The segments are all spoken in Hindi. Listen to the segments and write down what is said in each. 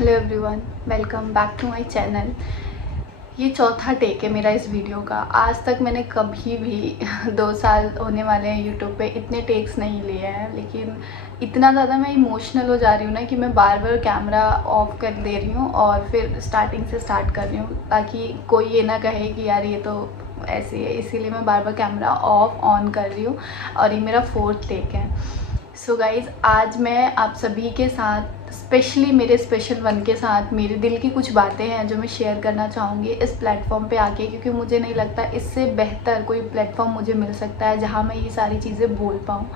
Hello everyone, welcome back to my channel. ये चौथा टेक है मेरा इस वीडियो का। आज तक मैंने कभी भी 2 साल होने वाले हैं यूट्यूब पे, इतने टेक्स नहीं लिए हैं। लेकिन इतना ज़्यादा मैं इमोशनल हो जा रही हूँ ना कि मैं बार बार कैमरा ऑफ कर दे रही हूँ और फिर स्टार्टिंग से स्टार्ट कर रही हूँ, ताकि कोई ये ना कहे कि यार ये तो ऐसे है। इसीलिए मैं बार बार कैमरा ऑफ ऑन कर रही हूँ और ये मेरा 4th टेक है। सो गाइज़, आज मैं आप सभी के साथ, स्पेशली मेरे स्पेशल वन के साथ, मेरे दिल की कुछ बातें हैं जो मैं शेयर करना चाहूँगी इस प्लेटफॉर्म पे आके, क्योंकि मुझे नहीं लगता इससे बेहतर कोई प्लेटफॉर्म मुझे मिल सकता है जहाँ मैं ये सारी चीज़ें बोल पाऊँ।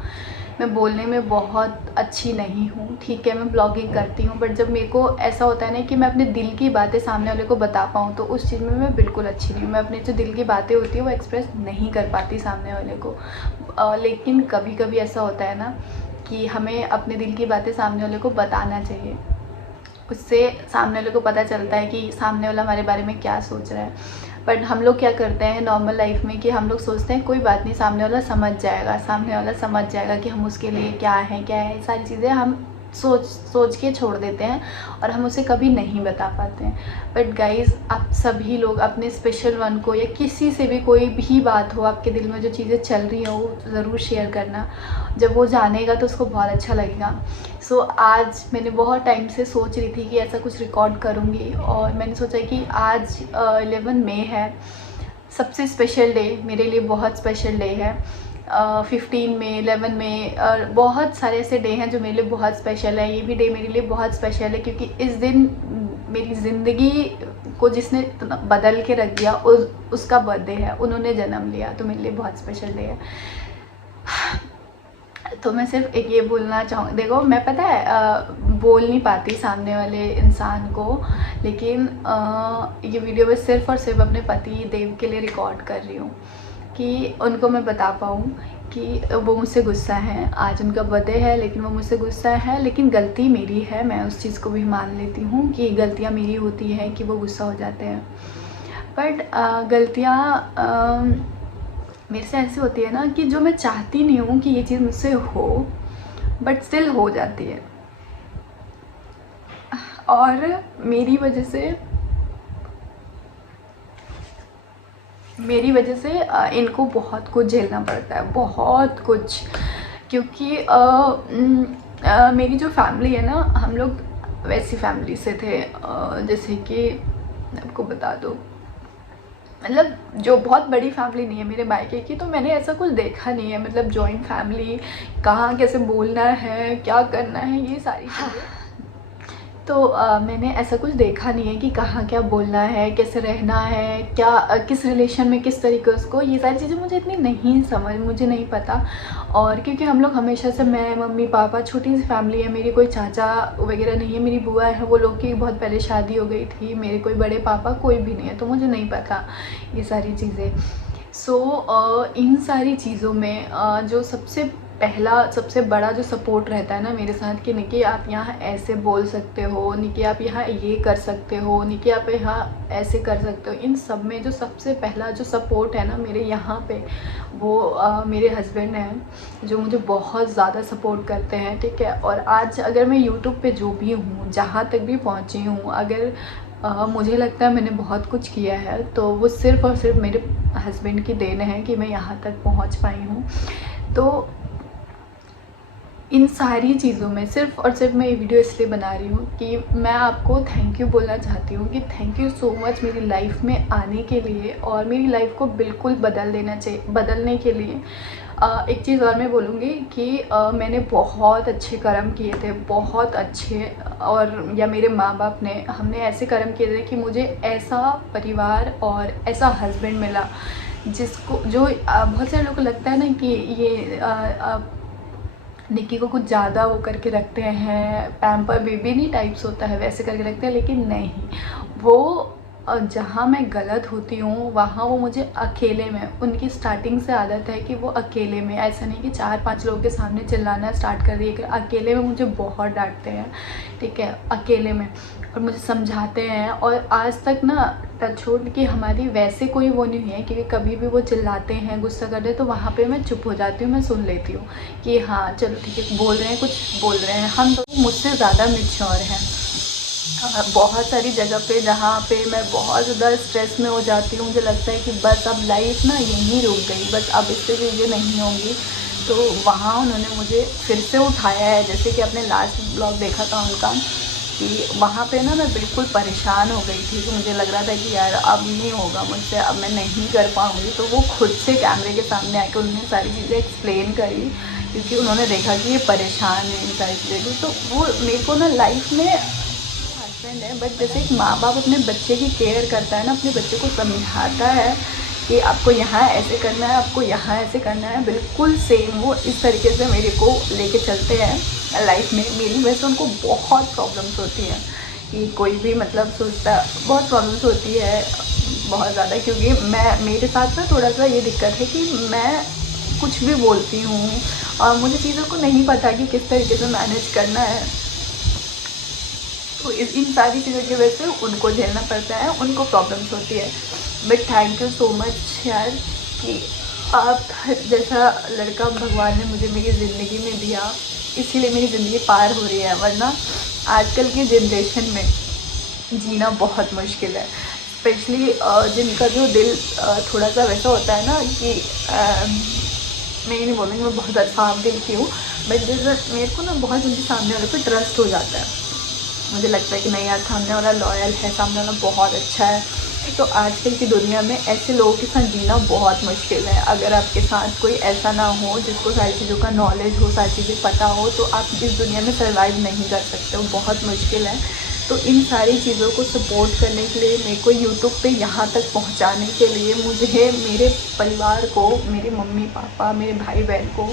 मैं बोलने में बहुत अच्छी नहीं हूँ, ठीक है, मैं ब्लॉगिंग करती हूँ, बट जब मेरे को ऐसा होता है ना कि मैं अपने दिल की बातें सामने वाले को बता पाऊँ, तो उस चीज़ में मैं बिल्कुल अच्छी नहीं हूँ। मैं अपने जो दिल की बातें होती है वो एक्सप्रेस नहीं कर पाती सामने वाले को। लेकिन कभी कभी ऐसा होता है ना कि हमें अपने दिल की बातें सामने वाले को बताना चाहिए। उससे सामने वाले को पता चलता है कि सामने वाला हमारे बारे में क्या सोच रहा है। बट हम लोग क्या करते हैं नॉर्मल लाइफ में कि हम लोग सोचते हैं कोई बात नहीं, सामने वाला समझ जाएगा, सामने वाला समझ जाएगा कि हम उसके लिए क्या है, सारी चीज़ें हम सोच के छोड़ देते हैं और हम उसे कभी नहीं बता पाते हैं। बट गाइज़, आप सभी लोग अपने स्पेशल वन को या किसी से भी कोई भी बात हो, आपके दिल में जो चीज़ें चल रही हो, वो ज़रूर शेयर करना। जब वो जानेगा तो उसको बहुत अच्छा लगेगा। सो आज मैंने बहुत टाइम से सोच रही थी कि ऐसा कुछ रिकॉर्ड करूँगी और मैंने सोचा कि आज 11 मई है, सबसे स्पेशल डे मेरे लिए, बहुत स्पेशल डे है। 15 में 11 में और बहुत सारे ऐसे डे हैं जो मेरे लिए बहुत स्पेशल है। ये भी डे मेरे लिए बहुत स्पेशल है क्योंकि इस दिन मेरी ज़िंदगी को जिसने बदल के रख दिया उसका बर्थडे है, उन्होंने जन्म लिया, तो मेरे लिए बहुत स्पेशल डे है। तो मैं सिर्फ एक ये बोलना चाहूँ, देखो मैं पता है बोल नहीं पाती सामने वाले इंसान को, लेकिन ये वीडियो मैं सिर्फ़ और सिर्फ अपने पति देव के लिए रिकॉर्ड कर रही हूँ कि उनको मैं बता पाऊँ कि वो मुझसे गुस्सा है। आज उनका बर्थडे है लेकिन वो मुझसे गुस्सा है, लेकिन गलती मेरी है, मैं उस चीज़ को भी मान लेती हूँ कि गलतियाँ मेरी होती हैं कि वो गुस्सा हो जाते हैं। बट गलतियाँ मेरे से ऐसी होती है ना कि जो मैं चाहती नहीं हूँ कि ये चीज़ मुझसे हो, बट स्टिल हो जाती है। और मेरी वजह से इनको बहुत कुछ झेलना पड़ता है, बहुत कुछ। क्योंकि मेरी जो फैमिली है ना, हम लोग वैसी फैमिली से थे, जैसे कि आपको बता दूँ, मतलब जो बहुत बड़ी फैमिली नहीं है मेरे मायके की, तो मैंने ऐसा कुछ देखा नहीं है। मतलब जॉइंट फैमिली, कहाँ कैसे बोलना है, क्या करना है, ये सारी चीज़ें तो मैंने ऐसा कुछ देखा नहीं है कि कहाँ क्या बोलना है, कैसे रहना है, क्या किस रिलेशन में किस तरीके उसको, ये सारी चीज़ें मुझे इतनी नहीं समझ, मुझे नहीं पता। और क्योंकि हम लोग हमेशा से, मैं, मम्मी, पापा, छोटी सी फैमिली है मेरी, कोई चाचा वगैरह नहीं है। मेरी बुआ है, वो लोग की बहुत पहले शादी हो गई थी। मेरे कोई बड़े पापा कोई भी नहीं है, तो मुझे नहीं पता ये सारी चीज़ें। इन सारी चीज़ों में जो सबसे पहला, सबसे बड़ा जो सपोर्ट रहता है ना मेरे साथ कि निकी आप यहाँ ऐसे बोल सकते हो, निकी आप यहाँ ये कर सकते हो, निकी आप यहाँ ऐसे कर सकते हो, इन सब में जो सबसे पहला जो सपोर्ट है ना मेरे यहाँ पे, वो मेरे हस्बैंड हैं, जो मुझे बहुत ज़्यादा सपोर्ट करते हैं, ठीक है। और आज अगर मैं यूट्यूब पे जो भी हूँ, जहाँ तक भी पहुँची हूँ, अगर मुझे लगता है मैंने बहुत कुछ किया है, तो वो सिर्फ़ और सिर्फ मेरे हस्बैंड की देन है कि मैं यहाँ तक पहुँच पाई हूँ। तो इन सारी चीज़ों में सिर्फ़ और सिर्फ मैं ये वीडियो इसलिए बना रही हूँ कि मैं आपको थैंक यू बोलना चाहती हूँ कि थैंक यू सो मच मेरी लाइफ में आने के लिए और मेरी लाइफ को बिल्कुल बदलने के लिए। एक चीज़ और मैं बोलूँगी कि मैंने बहुत अच्छे कर्म किए थे, बहुत अच्छे, और या मेरे माँ बाप ने, हमने ऐसे कर्म किए थे कि मुझे ऐसा परिवार और ऐसा हस्बैंड मिला जिसको, जो बहुत सारे लोगों को लगता है ना कि ये निक्की को कुछ ज़्यादा वो करके रखते हैं, पैम्पर बेबी नहीं टाइप्स होता है वैसे करके रखते हैं, लेकिन नहीं, वो जहाँ मैं गलत होती हूँ वहाँ वो मुझे अकेले में, उनकी स्टार्टिंग से आदत है कि वो अकेले में, ऐसा नहीं कि 4-5 लोगों के सामने चिल्लाना स्टार्ट कर दिए, कि अकेले में मुझे बहुत डांटते हैं, ठीक है, अकेले में, और मुझे समझाते हैं। और आज तक ना टचवुड कि हमारी वैसे कोई वो नहीं है, क्योंकि कभी भी वो चिल्लाते हैं, गुस्सा करते हैं, तो वहाँ पे मैं चुप हो जाती हूँ, मैं सुन लेती हूँ कि हाँ चलो ठीक है, बोल रहे हैं, कुछ बोल रहे हैं। हम लोग मुझसे ज़्यादा मैच्योर हैं, बहुत सारी जगह पे जहाँ पे मैं बहुत ज़्यादा स्ट्रेस में हो जाती हूँ, मुझे लगता है कि बस अब लाइफ ना यहीं रुक गई, बस अब इससे चीज़ें नहीं होंगी, तो वहाँ उन्होंने मुझे फिर से उठाया है। जैसे कि आपने लास्ट ब्लॉग देखा था उनका, कि वहाँ पे ना मैं बिल्कुल परेशान हो गई थी, तो मुझे लग रहा था कि यार अब नहीं होगा मुझसे, अब मैं नहीं कर पाऊँगी। तो वो खुद से कैमरे के सामने आके उन्होंने सारी चीज़ें एक्सप्लेन करी, क्योंकि उन्होंने देखा कि ये परेशान है इन सारी चीज़ें। तो वो मेरे को ना लाइफ में हस्बैंड है, बट जैसे एक माँ बाप अपने बच्चे की केयर करता है ना, अपने बच्चे को समझाता है कि आपको यहाँ ऐसे करना है, आपको यहाँ ऐसे करना है, बिल्कुल सेम वो इस तरीके से मेरे को लेके चलते हैं लाइफ में। मेरी वजह से उनको बहुत प्रॉब्लम्स होती हैं, कि कोई भी मतलब सोचता, बहुत प्रॉब्लम्स होती है बहुत ज़्यादा, क्योंकि मेरे साथ ना थोड़ा सा ये दिक्कत है कि मैं कुछ भी बोलती हूँ और मुझे चीज़ों को नहीं पता कि किस तरीके से मैनेज करना है। तो इन सारी चीज़ों की वजह से उनको झेलना पड़ता है, उनको प्रॉब्लम्स होती है। But thank you so much यार, कि आप जैसा लड़का भगवान ने मुझे मेरी ज़िंदगी में दिया, इसीलिए मेरी ज़िंदगी पार हो रही है, वरना आजकल की जनरेशन में जीना बहुत मुश्किल है। स्पेशली जिनका जो दिल थोड़ा सा वैसा होता है ना कि मैं ये नहीं बोलूँगी मैं बहुत साफ दिल की हूँ, बट जैसे मेरे को ना बहुत जल्दी सामने वाले पे ट्रस्ट हो जाता है। मुझे लगता है कि नहीं यार, सामने वाला लॉयल है, सामने वाला बहुत अच्छा है। तो आजकल की दुनिया में ऐसे लोगों के साथ जीना बहुत मुश्किल है। अगर आपके साथ कोई ऐसा ना हो जिसको सारी चीज़ों का नॉलेज हो, सारी चीज़ें पता हो, तो आप इस दुनिया में सर्वाइव नहीं कर सकते हो, बहुत मुश्किल है। तो इन सारी चीज़ों को सपोर्ट करने के लिए, मेरे को यूट्यूब पे यहाँ तक पहुँचाने के लिए, मुझे मेरे परिवार को, मेरे मम्मी पापा, मेरे भाई बहन को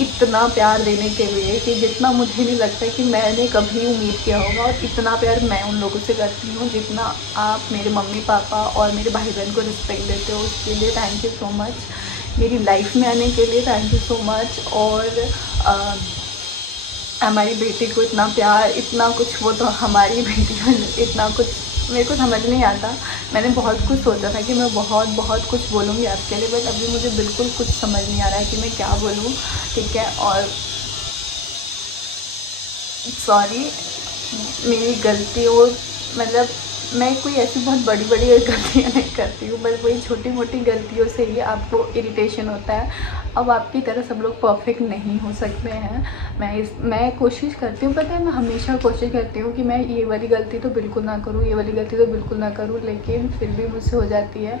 इतना प्यार देने के लिए, कि जितना मुझे नहीं लगता कि मैंने कभी उम्मीद किया होगा, और इतना प्यार मैं उन लोगों से करती हूँ जितना आप मेरे मम्मी पापा और मेरे भाई बहन को रिस्पेक्ट देते हो। उसके लिए थैंक यू सो मच। मेरी लाइफ में आने के लिए थैंक यू सो मच। और हमारी बेटी को इतना प्यार, इतना कुछ, वो तो हमारी बेटी को इतना कुछ मेरे को समझ नहीं आता। मैंने बहुत कुछ सोचा था कि मैं बहुत बहुत कुछ बोलूँगी आपके लिए, बट अभी मुझे बिल्कुल कुछ समझ नहीं आ रहा है कि मैं क्या बोलूँ, ठीक है। और सॉरी, मेरी गलतियों, मतलब मैं कोई ऐसी बहुत बड़ी बड़ी गलतियाँ नहीं करती हूँ, बस वही छोटी मोटी गलतियों से ही आपको इरिटेशन होता है। अब आपकी तरह सब लोग परफेक्ट नहीं हो सकते हैं। मैं कोशिश करती हूँ, पता है, मैं हमेशा कोशिश करती हूँ कि मैं ये वाली गलती तो बिल्कुल ना करूँ, ये वाली गलती तो बिल्कुल ना करूँ, लेकिन फिर भी मुझसे हो जाती है,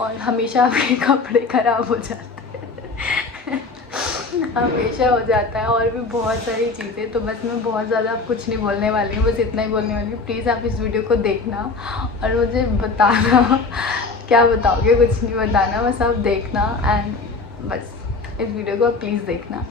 और हमेशा आपके कपड़े ख़राब हो जाते हैं हमेशा हो जाता है, और भी बहुत सारी चीज़ें। तो बस मैं बहुत ज़्यादा अब कुछ नहीं बोलने वाली हूँ, बस इतना ही बोलने वाली हूँ। प्लीज़ आप इस वीडियो को देखना और मुझे बताना क्या बताओगे, कुछ नहीं बताना, बस आप देखना, एंड बस इस वीडियो को प्लीज़ देखना।